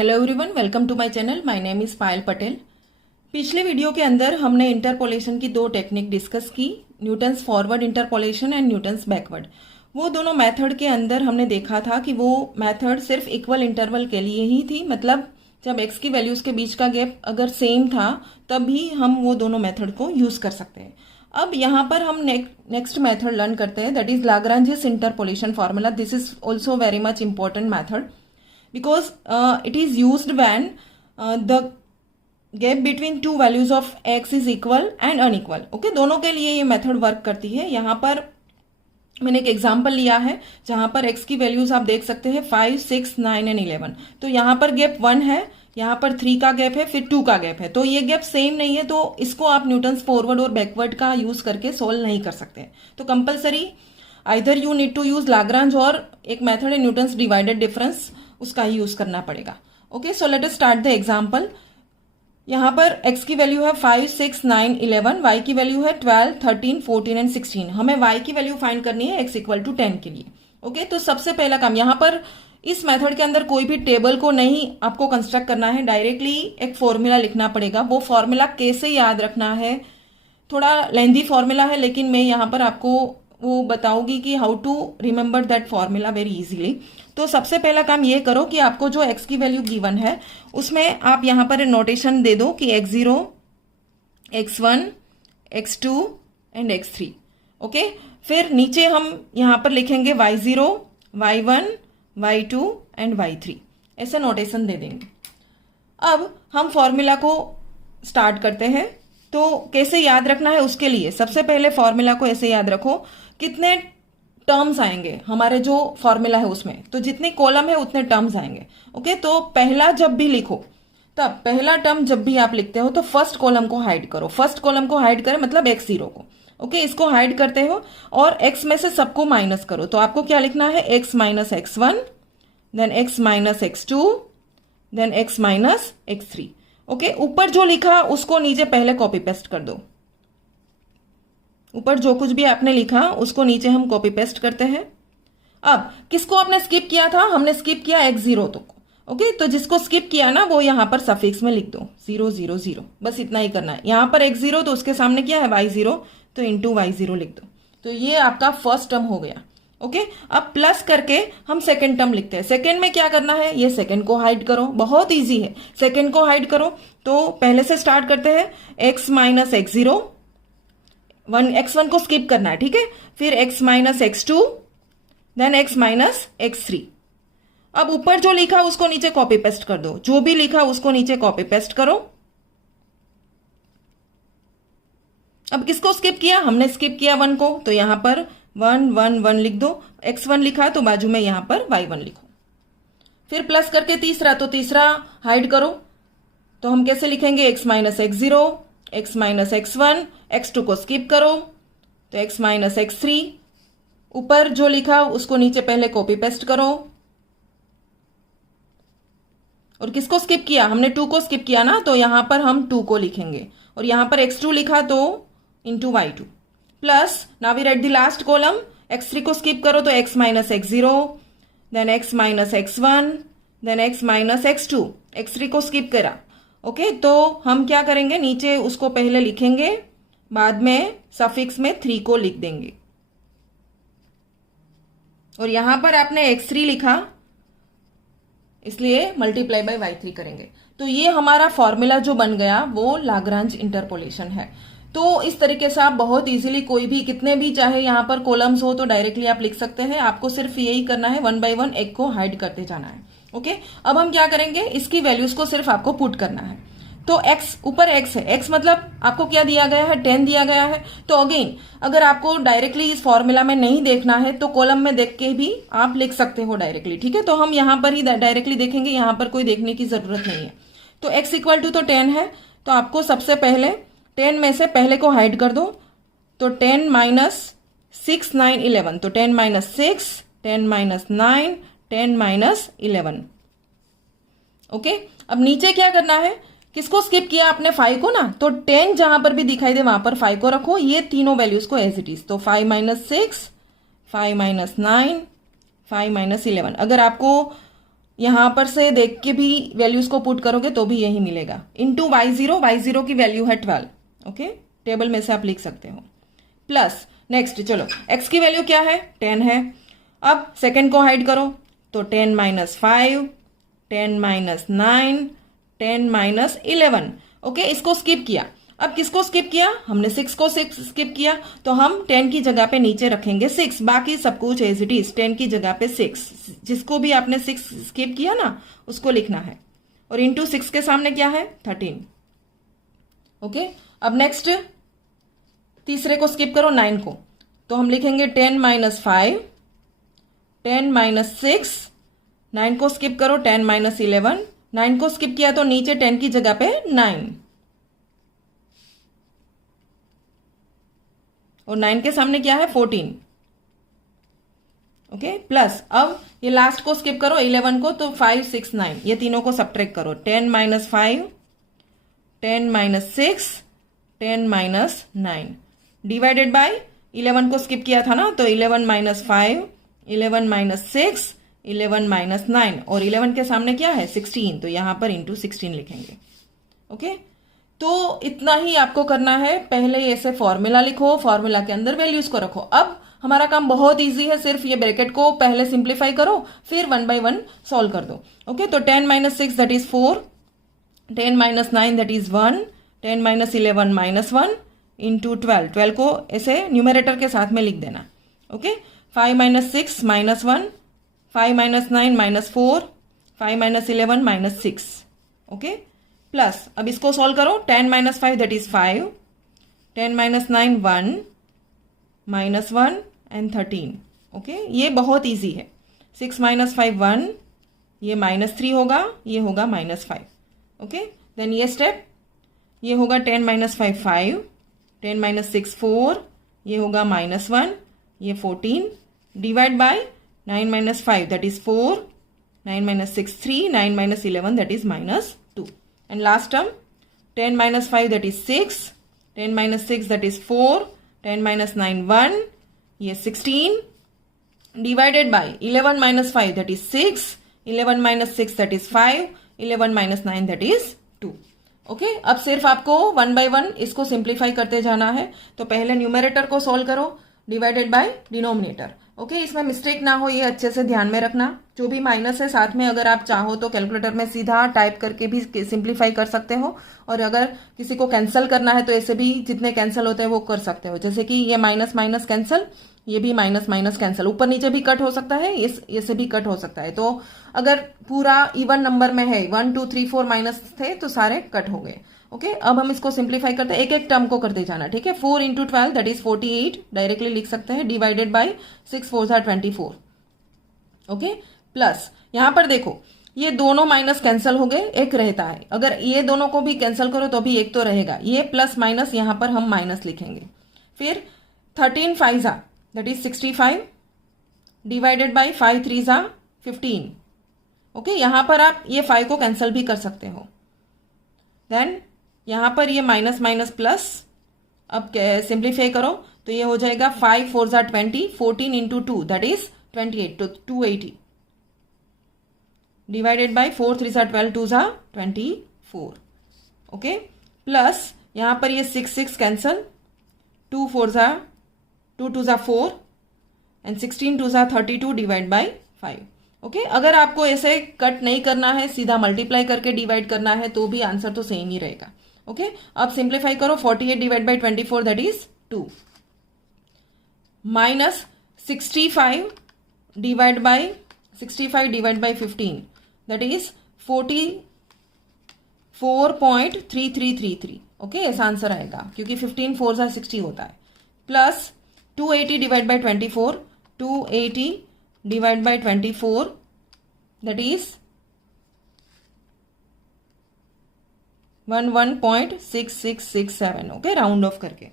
Hello everyone, welcome to my channel. My name is Payal Patel. पिछले video के अंदर हमने इंटरपोलेशन की दो टेक्निक डिस्कस की, Newton's forward interpolation and Newton's backward. वो दोनों मेथड के अंदर हमने देखा था कि वो मेथड सिर्फ इक्वल इंटरवल के लिए ही थी, मतलब जब एक्स की वैल्यूज के बीच का गैप अगर सेम था तभी हम वो दोनों मेथड को यूज कर सकते हैं। अब यहाँ पर हम नेक्स्ट मेथड लर्न करते हैं, that is Lagrange's interpolation formula. This is also very much important method because it is used when the gap between two values of x is equal and unequal. Okay, दोनों के लिए ये method work करती है। यहाँ पर मैंने एक एग्जाम्पल लिया है जहां पर x की वैल्यूज आप देख सकते हैं 5, 6, 9 एंड 11। तो यहाँ पर गैप 1 है, यहाँ पर 3 का गैप है, फिर 2 का गैप है। तो ये गैप सेम नहीं है, तो इसको आप न्यूटन्स फॉरवर्ड और बैकवर्ड का यूज करके सोल्व नहीं कर सकते। तो compulsory either you need to use Lagrange और एक मेथड है न्यूटन्स डिवाइडेड डिफरेंस, उसका ही यूज करना पड़ेगा। Okay, so let us start the example. यहां पर x की वैल्यू है 5, 6, 9, 11, y की वैल्यू है 12, 13, 14 एंड 16। हमें y की वैल्यू फाइंड करनी है x इक्वल टू 10 के लिए। ओके, तो सबसे पहला काम यहां पर इस मेथड के अंदर कोई भी टेबल को नहीं आपको कंस्ट्रक्ट करना है, डायरेक्टली एक फॉर्मूला लिखना पड़ेगा। वो फॉर्मूला कैसे याद रखना है, थोड़ा लेंथी फॉर्मूला है, लेकिन मैं यहाँ पर आपको वो बताऊंगी कि how to remember that formula very easily. तो सबसे पहला काम ये करो कि आपको जो x की वैल्यू गिवन है उसमें आप यहां पर नोटेशन दे दो कि x0, x1, x2 and x3। Okay, फिर नीचे हम यहां पर लिखेंगे y0, y1, y2 and y3, ऐसा नोटेशन दे देंगे। अब हम फॉर्मूला को स्टार्ट करते हैं। तो कैसे याद रखना है उसके लिए सबसे पहले फॉर्मूला को ऐसे याद रखो, कितने टर्म्स आएंगे हमारे जो फॉर्मूला है उसमें, तो जितनी कॉलम है उतने टर्म्स आएंगे। ओके, तो पहला जब भी लिखो, तब पहला टर्म जब भी आप लिखते हो तो फर्स्ट कॉलम को हाइड करो। फर्स्ट कॉलम को हाइड करें मतलब x0 को। ओके, इसको हाइड करते हो और x में से सबको माइनस करो। तो आपको क्या लिखना है, x minus x1, then x minus x2, then x minus x3। Okay, ऊपर जो लिखा उसको नीचे पहले कॉपी पेस्ट कर दो। ऊपर जो कुछ भी आपने लिखा उसको नीचे हम कॉपी पेस्ट करते हैं। अब किसको आपने स्किप किया था, हमने स्किप किया x0 तो। ओके, तो जिसको स्किप किया ना वो यहां पर सफिक्स में लिख दो 0, 0, 0, बस इतना ही करना है। यहां पर x0 तो उसके सामने क्या है y0, तो इंटू y0 लिख दो। तो ये आपका फर्स्ट टर्म हो गया। ओके, अब प्लस करके हम सेकेंड टर्म लिखते हैं। सेकेंड में क्या करना है, ये सेकेंड को हाइड करो, बहुत इजी है। सेकेंड को हाइड करो तो पहले से स्टार्ट करते हैं, x माइनस x0, x1 को स्किप करना है, ठीक है। फिर x minus x2, then x minus x3। अब ऊपर जो लिखा उसको नीचे कॉपी पेस्ट कर दो, जो भी लिखा उसको नीचे कॉपी पेस्ट करो। अब किसको स्किप किया, हमने स्किप किया 1 को, तो यहां पर 1, 1, 1 लिख दो। x1 लिखा तो बाजू में यहां पर y1 लिखो। फिर प्लस करके तीसरा, तो तीसरा हाइड करो। तो हम कैसे लिखेंगे, x minus x0, x minus x1, x2 को स्किप करो तो x माइनस x3। ऊपर जो लिखा उसको नीचे पहले कॉपी पेस्ट करो। और किसको स्किप किया, हमने 2 को स्किप किया ना, तो यहां पर हम 2 को लिखेंगे। और यहां पर x2 लिखा तो into y2 plus now we write the last column. x3 को स्किप करो तो x minus x0, then x minus x1, then x minus x2। x3 को स्किप करा। ओके, तो हम क्या करेंगे, नीचे उसको पहले लिखेंगे, बाद में सफिक्स में 3 को लिख देंगे। और यहां पर आपने x3 लिखा इसलिए मल्टीप्लाई बाय y3 करेंगे। तो ये हमारा फॉर्मूला जो बन गया वो लाग्रांज इंटरपोलेशन है। तो इस तरीके से आप बहुत इजीली कोई भी कितने भी चाहे यहाँ पर कॉलम्स हो तो डायरेक्टली आप लिख सकते हैं। आपको सिर्फ यही करना है, 1 बाय 1 एक को हाइड करते जाना है। ओके, अब हम क्या करेंगे, इसकी वैल्यूज को सिर्फ आपको पुट करना है। तो x ऊपर x है, x मतलब आपको क्या दिया गया है, 10 दिया गया है। तो अगेन अगर आपको डायरेक्टली इस फॉर्मूला में नहीं देखना है तो कॉलम में देख के भी आप लिख सकते हो डायरेक्टली, ठीक है। तो हम यहां पर ही डायरेक्टली देखेंगे, यहां पर कोई देखने की जरूरत नहीं है। तो x इक्वल टू तो 10 है, तो आपको सबसे पहले 10 में से पहले को हाइड कर दो। तो 10 माइनस 6, 9, 11, तो 10 माइनस 6, 10 माइनस 9, 10 माइनस 11। ओके, अब नीचे क्या करना है, किसको स्किप किया आपने, 5 को ना, तो 10 जहां पर भी दिखाई दे वहां पर 5 को रखो, ये तीनों वैल्यूज को एज इट इज। तो 5 माइनस 6, 5 माइनस 9, 5 माइनस 11। अगर आपको यहाँ पर से देख के भी वैल्यूज को पुट करोगे तो भी यही मिलेगा। इंटू y0 की वैल्यू है 12, ओके, टेबल में से आप लिख सकते हो। प्लस नेक्स्ट चलो x की वैल्यू क्या है, 10 है। अब सेकंड को हाइड करो तो 10 माइनस 5, 10 माइनस 9, 10 माइनस 11, ओके, इसको स्किप किया। अब किसको स्किप किया, हमने 6 को स्किप किया, तो हम 10 की जगह पे नीचे रखेंगे 6, बाकी सब कुछ एज इट इज, 10 की जगह पे 6, जिसको भी आपने 6 स्किप किया ना उसको लिखना है। और इंटू 6 के सामने क्या है, 13, ओके। अब नेक्स्ट तीसरे को स्किप करो, 9 को, तो हम लिखेंगे 10 माइनस 5, 10 माइनस 6, 9 को स्किप करो, 10 माइनस 11, 9 को स्किप किया तो नीचे 10 की जगह पे 9, और 9 के सामने क्या है, 14, ओके। प्लस अब ये लास्ट को स्किप करो 11 को, तो 5, 6, 9, ये तीनों को सब्ट्रैक्ट करो, 10 minus 5, 10 minus 6, 10 minus 9, divided by 11 को स्किप किया था ना, तो 11 माइनस 5, 11 माइनस 6, 11 माइनस 9, और 11 के सामने क्या है, 16, तो यहां पर इंटू 16 लिखेंगे, ओके। तो इतना ही आपको करना है, पहले ऐसे फॉर्मूला लिखो, फॉर्मूला के अंदर वैल्यूज को रखो। अब हमारा काम बहुत इजी है, सिर्फ ये ब्रैकेट को पहले सिंप्लीफाई करो, फिर 1 बाय 1 सॉल्व कर दो, ओके। तो 10 minus 6 that is 4, 10 minus 9 that is 1, 10 minus 11 minus 1, into 12, 12 को ऐसे न्यूमरेटर के साथ में लिख देना, okay. 5 minus 6 minus 1, 5 minus 9 minus 4, 5 minus 11 minus 6, okay. Plus अब इसको सॉल्व करो, 10 minus 5 that is 5, 10 minus 9 1, minus 1 and 13, okay. ये बहुत इजी है। 6 माइनस 5 1, ये माइनस 3 होगा, ये होगा माइनस 5, ओके। देन ये स्टेप, ये होगा 10 माइनस 5 5, 10 माइनस 6 4, ये होगा माइनस 1, ये 14, divide by 9 minus 5 that is 4, 9 minus 6 3, 9 minus 11 that is minus 2, and last term 10 minus 5 that is 6, 10 minus 6 that is 4, 10 minus 9 1, ये 16, divided by 11 minus 5 that is 6, 11 minus 6 that is 5, 11 minus 9 that is 2, okay. अब सिर्फ आपको 1 bye 1 इसको simplify करते जाना है। तो पहले न्यूमरेटर को सॉल्व करो, डिवाइडेड बाय डिनोमिनेटर, ओके। इसमें मिस्टेक ना हो, ये अच्छे से ध्यान में रखना। जो भी माइनस है साथ में अगर आप चाहो तो कैलकुलेटर में सीधा टाइप करके भी सिंप्लीफाई कर सकते हो, और अगर किसी को कैंसिल करना है तो ऐसे भी जितने कैंसिल होते हैं वो कर सकते हो। जैसे कि ये माइनस माइनस कैंसिल, ये भी माइनस माइनस कैंसिल, ऊपर नीचे भी कट हो सकता है, इससे भी कट हो सकता है। तो अगर पूरा इवन नंबर में है, 1 2 3 4 माइनस थे तो सारे कट हो गए, ओके। अब हम इसको सिंप्लीफाई करते हैं, एक एक टर्म को करते जाना, ठीक है। 4 इंटू 12 दैट इज 48, डायरेक्टली लिख सकते हैं, डिवाइडेड बाय 6 4 24, ओके। प्लस यहां पर देखो ये दोनों माइनस कैंसिल हो गए, एक रहता है। अगर ये दोनों को भी कैंसिल करो तो भी एक तो रहेगा, ये प्लस माइनस यहां पर हम माइनस लिखेंगे। फिर 13 5 that is 65, divided by 5 3 15, okay. यहां पर आप ये 5 को कैंसिल भी कर सकते हो। देन यहां पर ये माइनस माइनस प्लस, अब सिंप्लीफाई करो तो ये हो जाएगा 5 4 20, 14 इंटू 2 दैट इज 28, तो 280, डिवाइडेड बाय 4 3 12 2 24, ओके। प्लस यहां पर ये 6 6 cancel, 2 4 2 2 4 and 16 2 32 divide by 5, okay. अगर आपको ऐसे कट नहीं करना है, सीधा मल्टीप्लाई करके डिवाइड करना है तो भी आंसर तो सेम ही रहेगा, ओके। अब सिंप्लीफाई करो, 48 divide by 24 that is 2, minus 65 divide by 15 that is 44.3333, okay. ऐसा आंसर आएगा क्योंकि 15 4 60 होता है। Plus 280 divide by 24, 280 divide by 24 that is 11.6667, okay, round off करके।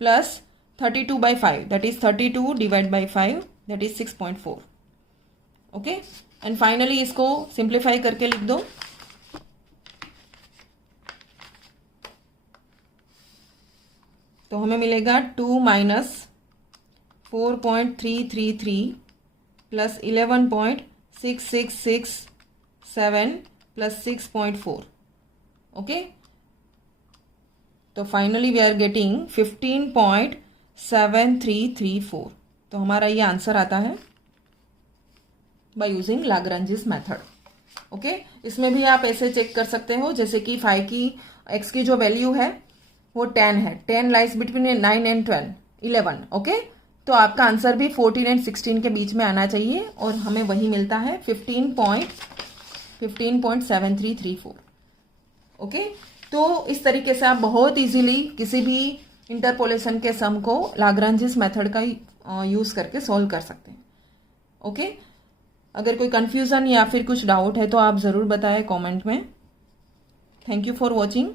Plus 32 by 5 that is 32 divide by 5 that is 6.4, okay. And finally इसको simplify करके लिख दो, तो हमें मिलेगा 2 माइनस 4.333 प्लस 11.6667 6667 plus 6.4. Okay, तो फाइनली वी आर गेटिंग 15.7334. तो हमारा ये आंसर आता है बाय यूजिंग लाग्रांजिस मेथड. ओके, इसमें भी आप ऐसे चेक कर सकते हो जैसे कि 5 की x की जो वैल्यू है वो 10 है. 10 लाइज बिटवीन 9 एंड 11. ओके, तो आपका आंसर भी 14 एंड 16 के बीच में आना चाहिए और हमें वही मिलता है 15.7334. ओके, तो इस तरीके से आप बहुत इजीली किसी भी इंटरपोलेशन के सम को लाग्रांजिस मेथड का यूज़ करके सॉल्व कर सकते हैं. ओके, अगर कोई कंफ्यूजन या फिर कुछ डाउट है तो आप ज़रूर बताएं कमेंट में. Thank you for watching.